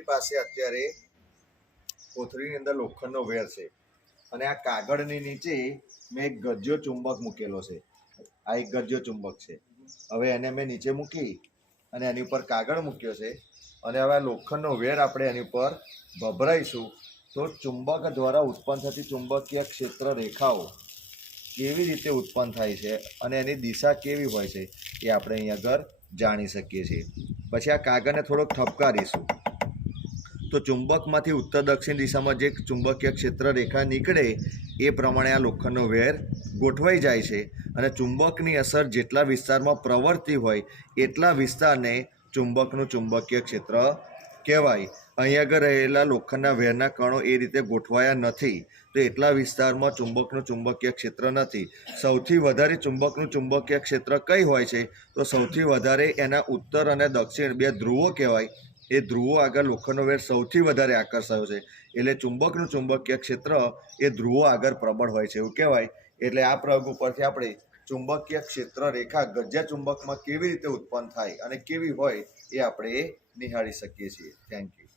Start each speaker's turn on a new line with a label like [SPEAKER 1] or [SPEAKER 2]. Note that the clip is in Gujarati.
[SPEAKER 1] આપણી પાસે અત્યારે કોથળીની અંદર લોખંડનો વેર છે. અને આ કાગળની નીચે મેં એક ગજ્યો ચુંબક મૂકેલો છે. આ એક ગજ્યો ચુંબક છે. હવે એને મેં નીચે મૂકી અને એની ઉપર કાગળ મૂક્યો છે. અને હવે આ લોખંડનો વેર આપણે એની ઉપર ભભરાઈશું. તો ચુંબક દ્વારા ઉત્પન્ન થતી ચુંબકીય ક્ષેત્ર રેખાઓ કેવી રીતે ઉત્પન્ન થાય છે અને એની દિશા કેવી હોય છે એ આપણે અહીં આગળ જાણી શકીએ છીએ. પછી આ કાગળને થોડોક ઠપકારીશું. તો ચુંબકમાંથી ઉત્તર દક્ષિણ દિશામાં જે ચુંબકીય ક્ષેત્ર રેખા નીકળે એ પ્રમાણે આ લોખંડનો વેર ગોઠવાઈ જાય છે અને ચુંબકની અસર જેટલા વિસ્તારમાં પ્રવર્તી હોય એટલા વિસ્તારને ચુંબકનું ચુંબકીય ક્ષેત્ર કહેવાય. અહીં આગળ રહેલા લોખંડના વેરના કણો એ રીતે ગોઠવાયા નથી. તો એટલા વિસ્તારમાં ચુંબકનું ચુંબકીય ક્ષેત્ર નથી. સૌથી વધારે ચુંબકનું ચુંબકીય ક્ષેત્ર કઈ હોય છે? તો સૌથી વધારે એના ઉત્તર અને દક્ષિણ બે ધ્રુવો કહેવાય. એ ધ્રુવો આગળ લોખંડનો વેર સૌથી વધારે આકર્ષાયો છે. એટલે ચુંબકનું ચુંબકીય ક્ષેત્ર એ ધ્રુવો આગળ પ્રબળ હોય છે, એવું કહેવાય. એટલે આ પ્રયોગ ઉપરથી આપણે ચુંબકીય ક્ષેત્ર રેખા ગજ્યા ચુંબકમાં કેવી રીતે ઉત્પન્ન થાય અને કેવી હોય એ આપણે નિહાળી શકીએ છીએ. Thank you